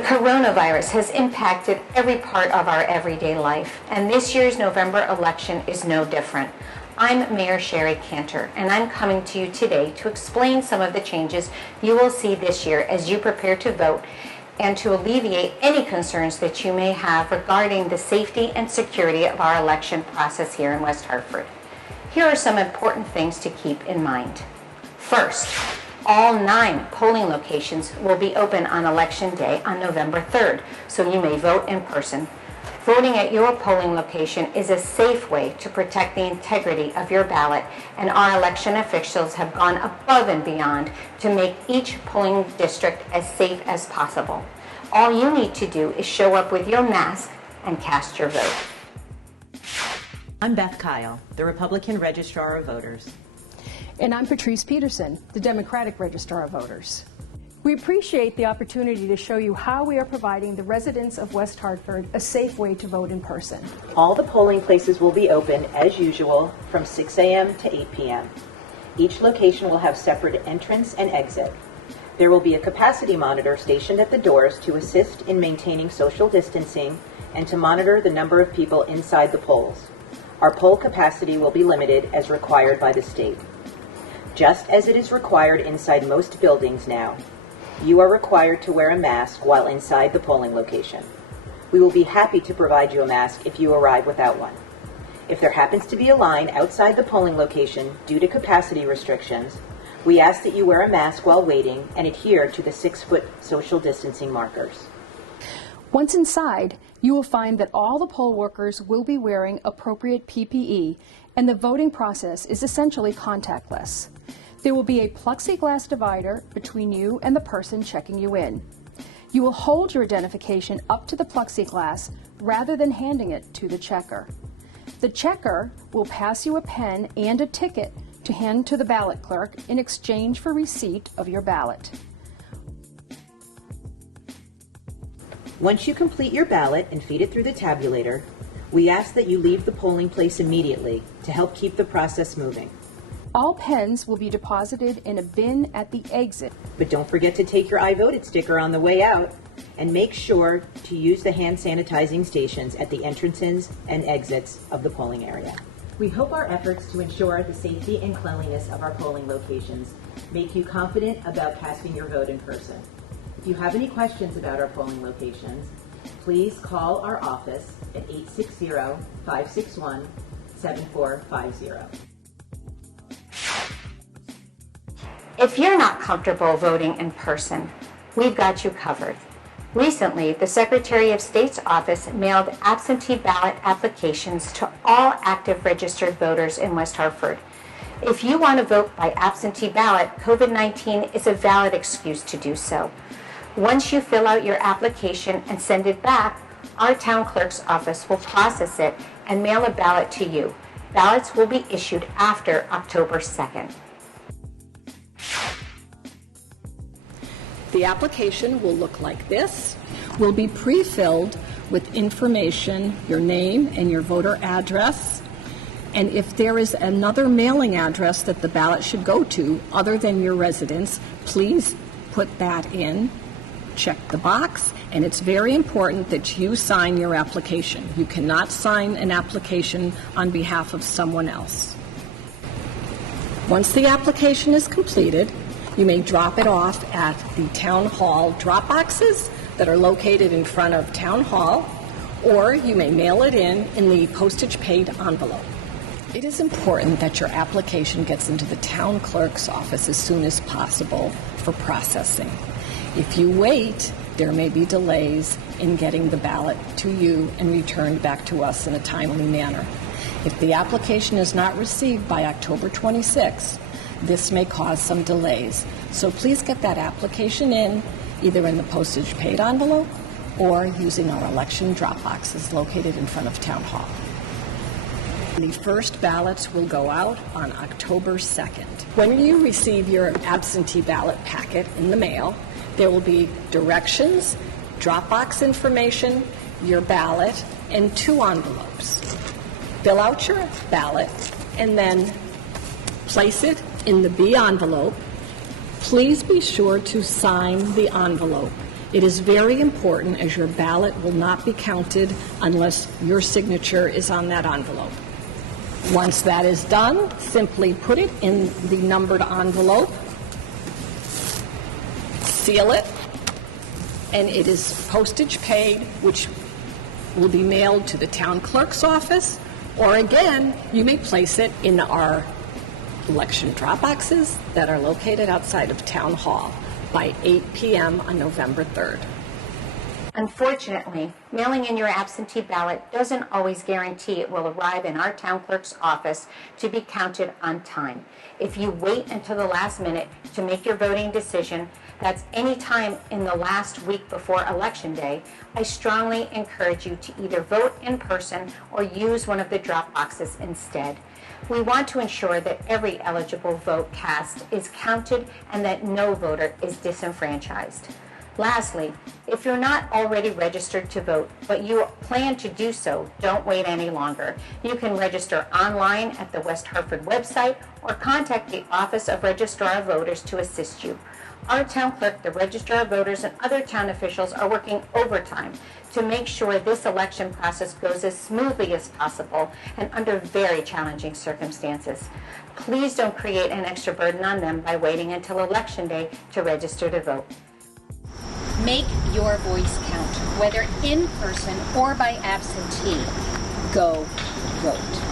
The coronavirus has impacted every part of our everyday life, and this year's November election is no different. I'm Mayor Shari Cantor, and I'm coming to you today to explain some of the changes you will see this year as you prepare to vote and to alleviate any concerns that you may have regarding the safety and security of our election process here in West Hartford. Here are some important things to keep in mind. First, all 9 polling locations will be open on Election Day on November 3rd, so you may vote in person. Voting at your polling location is a safe way to protect the integrity of your ballot, and our election officials have gone above and beyond to make each polling district as safe as possible. All you need to do is show up with your mask and cast your vote. I'm Beth Kyle, the Republican Registrar of Voters. And I'm Patrice Peterson, the Democratic Registrar of Voters. We appreciate the opportunity to show you how we are providing the residents of West Hartford a safe way to vote in person. All the polling places will be open as usual from 6 a.m. to 8 p.m. Each location will have separate entrance and exit. There will be a capacity monitor stationed at the doors to assist in maintaining social distancing and to monitor the number of people inside the polls. Our poll capacity will be limited as required by the state. Just as it is required inside most buildings now, you are required to wear a mask while inside the polling location. We will be happy to provide you a mask if you arrive without one. If there happens to be a line outside the polling location due to capacity restrictions, we ask that you wear a mask while waiting and adhere to the 6-foot social distancing markers. Once inside, you will find that all the poll workers will be wearing appropriate PPE, and the voting process is essentially contactless. There will be a plexiglass divider between you and the person checking you in. You will hold your identification up to the plexiglass rather than handing it to the checker. The checker will pass you a pen and a ticket to hand to the ballot clerk in exchange for receipt of your ballot. Once you complete your ballot and feed it through the tabulator, we ask that you leave the polling place immediately to help keep the process moving. All pens will be deposited in a bin at the exit. But don't forget to take your I voted sticker on the way out, and make sure to use the hand sanitizing stations at the entrances and exits of the polling area. We hope our efforts to ensure the safety and cleanliness of our polling locations make you confident about casting your vote in person. If you have any questions about our polling locations, please call our office at 860-561-7450. If you're not comfortable voting in person, we've got you covered. Recently, the Secretary of State's office mailed absentee ballot applications to all active registered voters in West Hartford. If you want to vote by absentee ballot, COVID-19 is a valid excuse to do so. Once you fill out your application and send it back, our town clerk's office will process it and mail a ballot to you. Ballots will be issued after October 2nd. The application will look like this. Will be pre-filled with information, your name and your voter address. And if there is another mailing address that the ballot should go to other than your residence, please put that in. Check the box, and it's very important that you sign your application. You cannot sign an application on behalf of someone else. Once the application is completed, you may drop it off at the Town Hall drop boxes that are located in front of Town Hall, or you may mail it in the postage-paid envelope. It is important that your application gets into the town clerk's office as soon as possible for processing. If you wait, there may be delays in getting the ballot to you and returned back to us in a timely manner. If the application is not received by October 26th, this may cause some delays. So please get that application in, either in the postage-paid envelope or using our election drop boxes located in front of Town Hall. The first ballots will go out on October 2nd. When you receive your absentee ballot packet in the mail, there will be directions, drop box information, your ballot, and 2 envelopes. Fill out your ballot and then place it in the B envelope. Please be sure to sign the envelope. It is very important, as your ballot will not be counted unless your signature is on that envelope. Once that is done, simply put it in the numbered envelope, seal it, and it is postage paid, which will be mailed to the town clerk's office, or again, you may place it in our election drop boxes that are located outside of Town Hall by 8 p.m. on November 3rd. Unfortunately, mailing in your absentee ballot doesn't always guarantee it will arrive in our town clerk's office to be counted on time. If you wait until the last minute to make your voting decision, that's any time in the last week before Election Day, I strongly encourage you to either vote in person or use one of the drop boxes instead. We want to ensure that every eligible vote cast is counted and that no voter is disenfranchised. Lastly, if you're not already registered to vote, but you plan to do so, don't wait any longer. You can register online at the West Hartford website or contact the Office of Registrar of Voters to assist you. Our town clerk, the Registrar of Voters, and other town officials are working overtime to make sure this election process goes as smoothly as possible and under very challenging circumstances. Please don't create an extra burden on them by waiting until Election Day to register to vote. Make your voice count, whether in person or by absentee. Go vote.